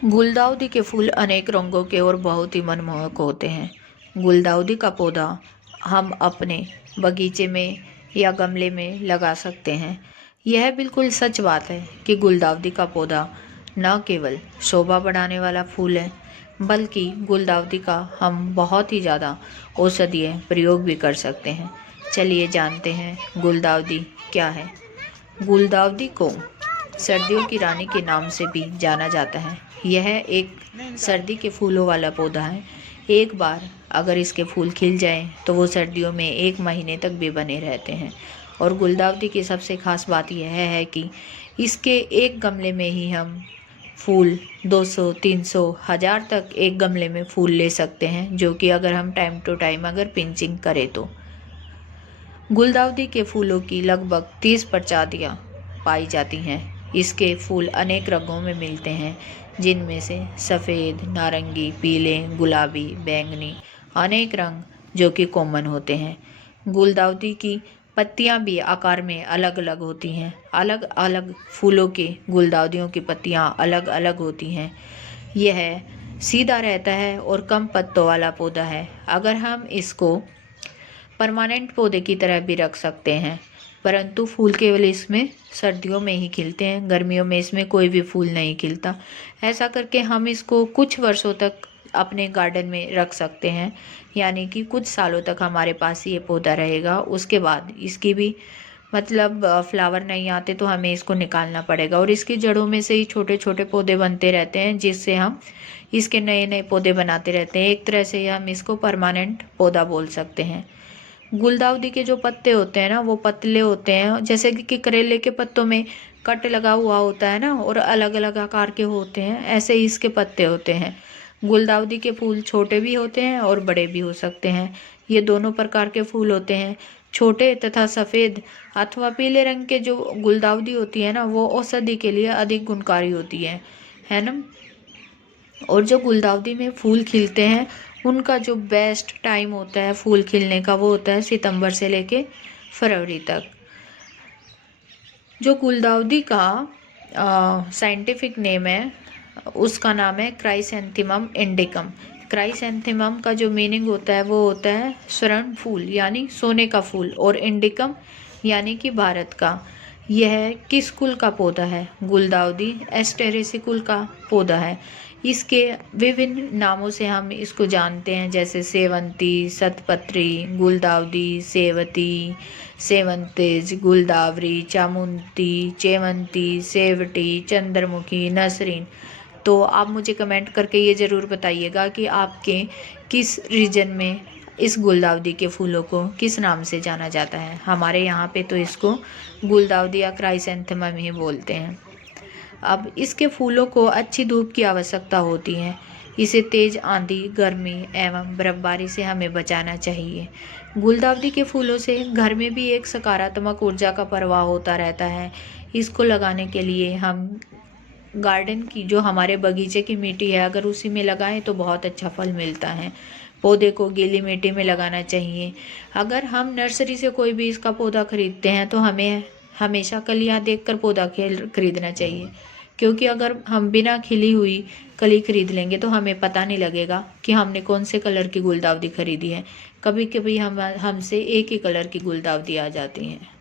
गुलदाउदी के फूल अनेक रंगों के और बहुत ही मनमोहक होते हैं। गुलदाउदी का पौधा हम अपने बगीचे में या गमले में लगा सकते हैं। यह बिल्कुल सच बात है कि गुलदाउदी का पौधा न केवल शोभा बढ़ाने वाला फूल है, बल्कि गुलदाउदी का हम बहुत ही ज़्यादा औषधीय प्रयोग भी कर सकते हैं। चलिए जानते हैं गुलदाउदी क्या है। गुलदाउदी को सर्दियों की रानी के नाम से भी जाना जाता है। यह एक सर्दी के फूलों वाला पौधा है। एक बार अगर इसके फूल खिल जाएं तो वो सर्दियों में 1 महीने तक भी बने रहते हैं। और गुलदाउदी की सबसे ख़ास बात यह है कि इसके एक गमले में ही हम फूल 200, 300, 1000 तक एक गमले में फूल ले सकते हैं, जो कि अगर हम टाइम टू टाइम अगर पिंचिंग करें तो। गुलदाउदी के फूलों की लगभग 30 प्रजातियाँ पाई जाती हैं। इसके फूल अनेक रंगों में मिलते हैं, जिनमें से सफ़ेद, नारंगी, पीले, गुलाबी, बैंगनी अनेक रंग जो कि कॉमन होते हैं। गुलदाउदी की पत्तियां भी आकार में अलग अलग होती हैं। अलग अलग फूलों के गुलदाउदियों की पत्तियां अलग अलग होती हैं। यह सीधा रहता है और कम पत्तों वाला पौधा है। अगर हम इसको परमानेंट पौधे की तरह भी रख सकते हैं, परंतु फूल केवल इसमें सर्दियों में ही खिलते हैं, गर्मियों में इसमें कोई भी फूल नहीं खिलता। ऐसा करके हम इसको कुछ वर्षों तक अपने गार्डन में रख सकते हैं, यानी कि कुछ सालों तक हमारे पास ये पौधा रहेगा। उसके बाद इसकी भी मतलब फ्लावर नहीं आते तो हमें इसको निकालना पड़ेगा, और इसकी जड़ों में से ही छोटे छोटे पौधे बनते रहते हैं, जिससे हम इसके नए नए पौधे बनाते रहते हैं। एक तरह से हम इसको परमानेंट पौधा बोल सकते हैं। गुलदाउदी के जो पत्ते होते हैं ना, वो पतले होते हैं, जैसे कि करेले के पत्तों में कट लगा हुआ होता है ना, और अलग अलग आकार के होते हैं, ऐसे ही इसके पत्ते होते हैं। गुलदाउदी के फूल छोटे भी होते हैं और बड़े भी हो सकते हैं। ये दोनों प्रकार के फूल होते हैं। छोटे तथा सफ़ेद अथवा पीले रंग के जो गुलदाउदी होती है ना, वो औषधि के लिए अधिक गुणकारी होती है ना। और जो गुलदाउदी में फूल खिलते हैं, उनका जो बेस्ट टाइम होता है फूल खिलने का, वो होता है सितंबर से लेके फरवरी तक। जो गुलदाउदी का साइंटिफिक नेम है, उसका नाम है क्राइसैंथेमम इंडिकम। क्राइसैंथेमम का जो मीनिंग होता है वो होता है स्वर्ण फूल, यानी सोने का फूल, और इंडिकम यानी कि भारत का। यह किस कुल का पौधा है? गुलदाउदी एस्टेरेसी कुल का पौधा है। इसके विभिन्न नामों से हम इसको जानते हैं, जैसे सेवंती, सतपत्री, गुलदाउदी, सेवती, सेवंतेज, गुलदावरी, चामुंती, चेवंती, सेवटी, चंद्रमुखी, नसरीन। तो आप मुझे कमेंट करके ये ज़रूर बताइएगा कि आपके किस रीजन में इस गुलदाउदी के फूलों को किस नाम से जाना जाता है। हमारे यहाँ पे तो इसको गुलदाउदी या क्राइसैंथेमम ही बोलते हैं। अब इसके फूलों को अच्छी धूप की आवश्यकता होती है। इसे तेज आंधी, गर्मी एवं बर्फबारी से हमें बचाना चाहिए। गुलदाउदी के फूलों से घर में भी एक सकारात्मक ऊर्जा का प्रवाह होता रहता है। इसको लगाने के लिए हम गार्डन की जो हमारे बगीचे की मिट्टी है, अगर उसी में लगाएं तो बहुत अच्छा फल मिलता है। पौधे को गीली मिट्टी में लगाना चाहिए। अगर हम नर्सरी से कोई भी इसका पौधा खरीदते हैं तो हमें हमेशा कलियां देखकर पौधा खरीदना चाहिए, क्योंकि अगर हम बिना खिली हुई कली खरीद लेंगे तो हमें पता नहीं लगेगा कि हमने कौन से कलर की गुलदाउदी खरीदी है। कभी कभी हमसे एक ही कलर की गुलदाउदी आ जाती हैं।